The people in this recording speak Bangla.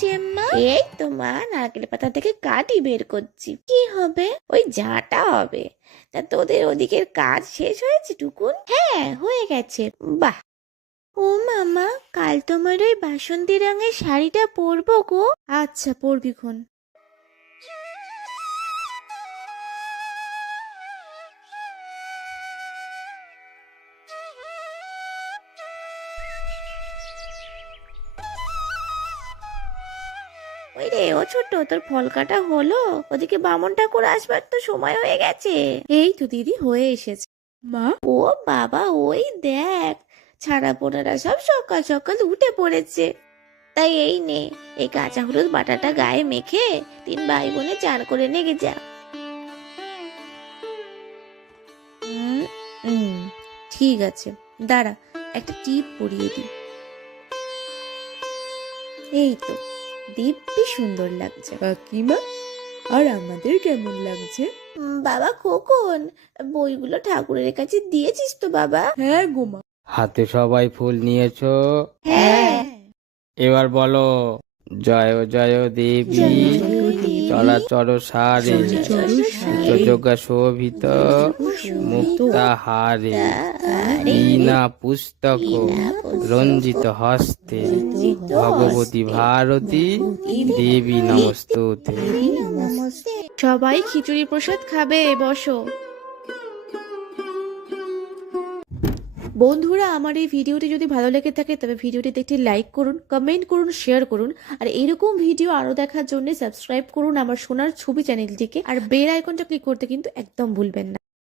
জেম্মা? এই তো মা, নারকেল পাতা থেকে কাঠি বের করছি। কি হবে? ওই ঝাঁটা হবে। তা তোদের ওদিকের কাজ শেষ হয়েছে টুকুন? হ্যাঁ, হয়ে গেছে। বাহ। ও মামা, কাল তোমার ওই বাসন্তী রঙের শাড়িটা পরবো গো। আচ্ছা, পরবি খন। ওই রে, ও ছোট, তোর ফল কাটা হলো? ওদিকে বামন ঠাকুর আসবার তো সময় হয়ে গেছে। এই তো দিদি, হয়ে এসেছে। মা, ও বাবা, ওই দেখ, ছাড়া পোনারা সব সকাল সকাল উঠে পড়েছে। তাই এই নে, এই কাঁচা হলুদ বাটাটা গায়ে মেখে 3 ভাই বোনে চান করে নেগে যা। হুম, হুম, ঠিক আছে, দাঁড়া, একটা টিপ পরিয়ে দি। এই তো, দিব্যি সুন্দর লাগছে। কাকিমা, আর আমাদের কেমন লাগছে? বাবা খোকন, বইগুলো ঠাকুরের কাছে দিয়েছিস তো বাবা? হ্যাঁ গোমা। হাতে সবাই ফুল নিয়েছো? হ্যাঁ। এবার বলো, জয় জয় দেবী, চলাচল সারে, যোগা শোভিত মুক্তাহারে, বীণা পুস্তক রঞ্জিত হস্তে, ভগবতী ভারতী দেবী নমস্তুতে। সবাই খিচুড়ি প্রসাদ খাবে, বসো। বন্ধুরা, আমার এই ভিডিওটি যদি ভালো লেগে থাকে তবে ভিডিওটিতে একটি লাইক করুন, কমেন্ট করুন, শেয়ার করুন। আর এরকম ভিডিও আরো দেখার জন্য সাবস্ক্রাইব করুন আমার সোনার ছবি চ্যানেলটিকে। আর বেল আইকনটা ক্লিক করতে কিন্তু একদম ভুলবেন না।